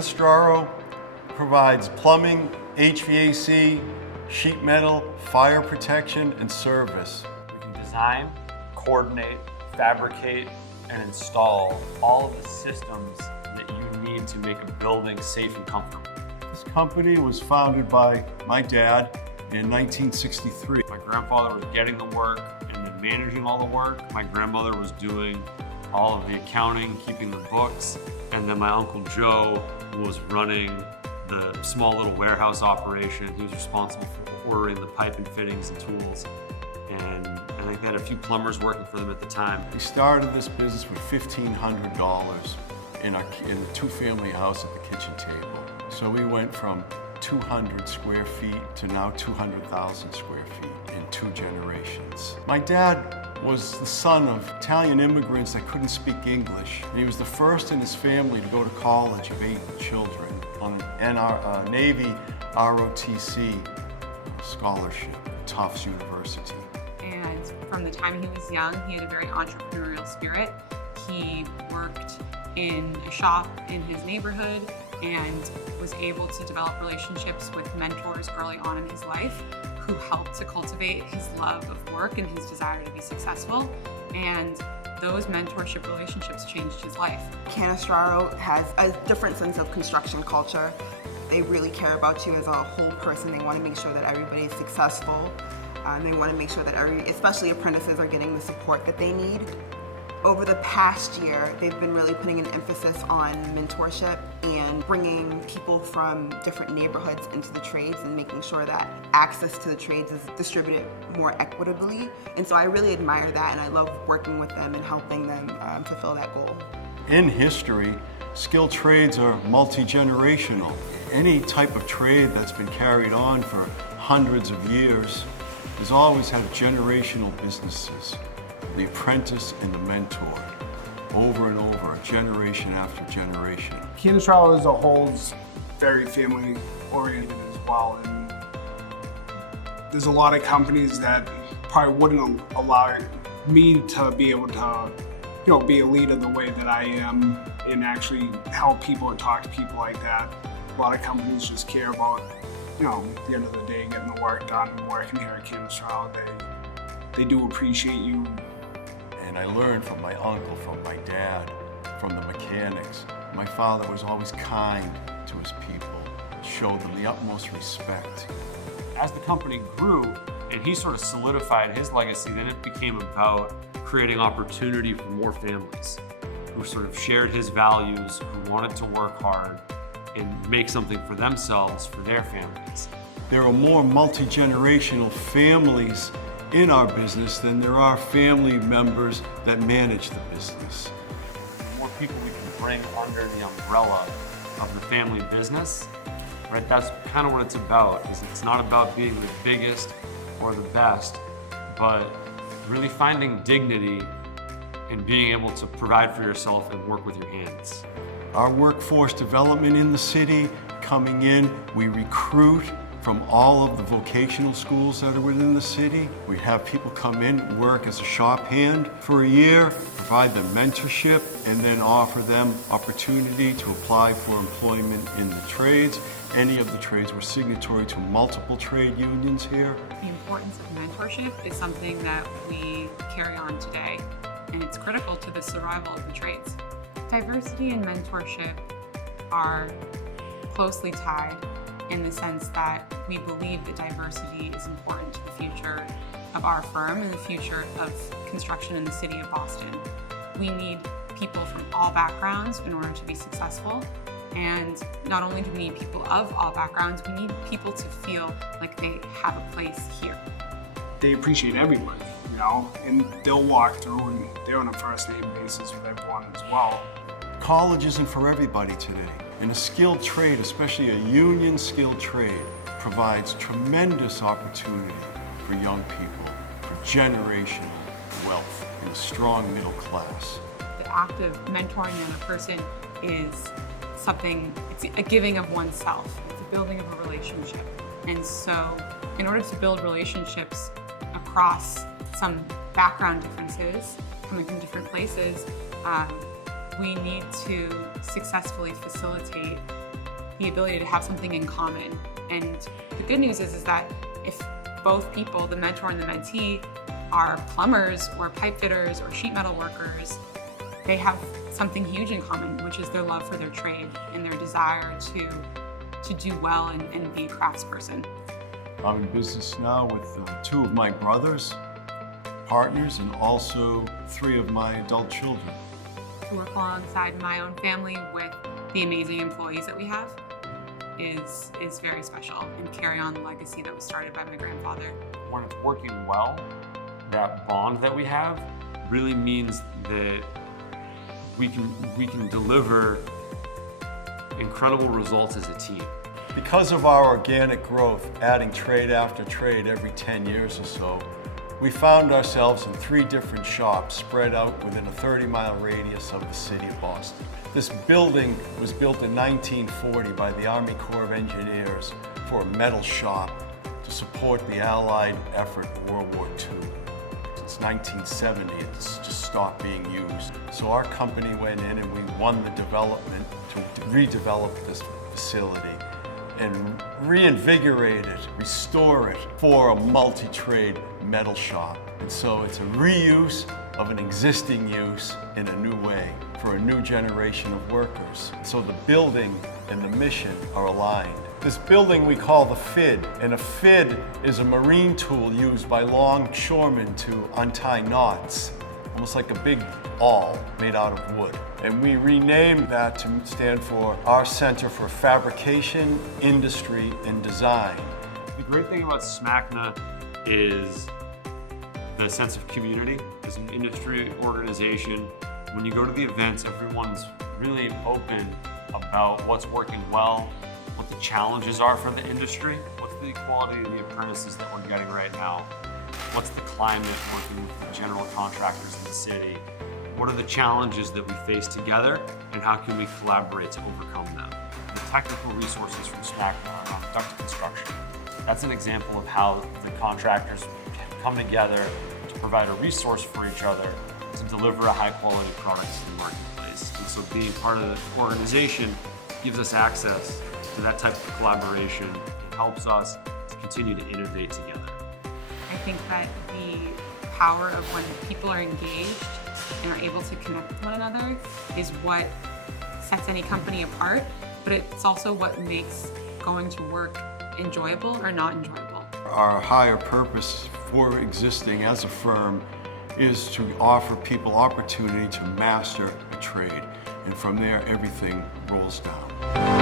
Cannistraro provides plumbing, HVAC, sheet metal, fire protection, and service. We can design, coordinate, fabricate, and install all of the systems that you need to make a building safe and comfortable. This company was founded by my dad in 1963. My grandfather was getting the work and then managing all the work. My grandmother was doing all of the accounting, keeping the books, and then my Uncle Joe was running the small little warehouse operation. He was responsible for ordering the pipe and fittings and tools. And I think they had a few plumbers working for them at the time. We started this business with $1,500 in a two-family house at the kitchen table. So we went from 200 square feet to now 200,000 square feet in 2 generations. My dad was the son of Italian immigrants that couldn't speak English. And he was the first in his family to go to college of 8 children on a Navy ROTC scholarship at Tufts University. And from the time he was young, he had a very entrepreneurial spirit. He worked in a shop in his neighborhood and was able to develop relationships with mentors early on in his life who helped to cultivate his love of work and his desire to be successful. And those mentorship relationships changed his life. Cannistraro has a different sense of construction culture. They really care about you as a whole person. They want to make sure that everybody is successful. They want to make sure that especially apprentices, are getting the support that they need. Over the past year, they've been really putting an emphasis on mentorship and bringing people from different neighborhoods into the trades and making sure that access to the trades is distributed more equitably. And so I really admire that, and I love working with them and helping them fulfill that goal. In history, skilled trades are multi-generational. Any type of trade that's been carried on for hundreds of years has always had generational businesses. The apprentice and the mentor, over and over, generation after generation. Cannistraro as a whole is very family oriented as well, and there's a lot of companies that probably wouldn't allow me to be able to, be a leader the way that I am and actually help people and talk to people like that. A lot of companies just care about, at the end of the day, getting the work done and working here at Cannistraro. They do appreciate you. And I learned from my uncle, from my dad, from the mechanics. My father was always kind to his people, showed them the utmost respect. As the company grew and he sort of solidified his legacy, then it became about creating opportunity for more families who sort of shared his values, who wanted to work hard and make something for themselves, for their families. There are more multi-generational families in our business than there are family members that manage the business. The more people we can bring under the umbrella of the family business, right? That's kind of what it's about. It's not about being the biggest or the best, but really finding dignity in being able to provide for yourself and work with your hands. Our workforce development in the city, coming in, we recruit from all of the vocational schools that are within the city. We have people come in, work as a shop hand for a year, provide them mentorship, and then offer them opportunity to apply for employment in the trades. Any of the trades, we're signatory to multiple trade unions here. The importance of mentorship is something that we carry on today, and it's critical to the survival of the trades. Diversity and mentorship are closely tied in the sense that we believe that diversity is important to the future of our firm and the future of construction in the city of Boston. We need people from all backgrounds in order to be successful. And not only do we need people of all backgrounds, we need people to feel like they have a place here. They appreciate everybody, and they'll walk through and they're on a first name basis with everyone as well. College isn't for everybody today. And a skilled trade, especially a union skilled trade, provides tremendous opportunity for young people, for generational wealth in a strong middle class. The act of mentoring another person is something, it's a giving of oneself. It's a building of a relationship. And so in order to build relationships across some background differences, coming from different places, we need to successfully facilitate the ability to have something in common. And the good news is that if both people, the mentor and the mentee, are plumbers or pipe fitters or sheet metal workers, they have something huge in common, which is their love for their trade and their desire to do well and be a craftsperson. I'm in business now with 2 of my brothers, partners, and also 3 of my adult children. To work alongside my own family with the amazing employees that we have is very special, and carry on the legacy that was started by my grandfather. When it's working well, that bond that we have really means that we can deliver incredible results as a team. Because of our organic growth, adding trade after trade every 10 years or so, we found ourselves in 3 different shops spread out within a 30-mile radius of the city of Boston. This building was built in 1940 by the Army Corps of Engineers for a metal shop to support the Allied effort in World War II. Since 1970, it's just stopped being used. So our company went in and we won the development to redevelop this facility and reinvigorate it, restore it for a multi-trade metal shop. And so it's a reuse of an existing use in a new way for a new generation of workers. So the building and the mission are aligned. This building we call the FID, and a FID is a marine tool used by longshoremen to untie knots, almost like a big awl made out of wood. And we renamed that to stand for our Center for Fabrication, Industry, and Design. The great thing about SMACNA is the sense of community. As an industry organization, when you go to the events, everyone's really open about what's working well, what the challenges are for the industry, what's the quality of the apprentices that we're getting right now, what's the climate working with the general contractors in the city, what are the challenges that we face together, and how can we collaborate to overcome them. The technical resources from SMACNA around ducted construction, that's an example of how the contractors can come together to provide a resource for each other to deliver a high quality product to the marketplace. And so being part of the organization gives us access to that type of collaboration. It helps us to continue to innovate together. I think that the power of when people are engaged and are able to connect with one another is what sets any company apart, but it's also what makes going to work enjoyable or not enjoyable. Our higher purpose for existing as a firm is to offer people opportunity to master a trade, and from there everything rolls down.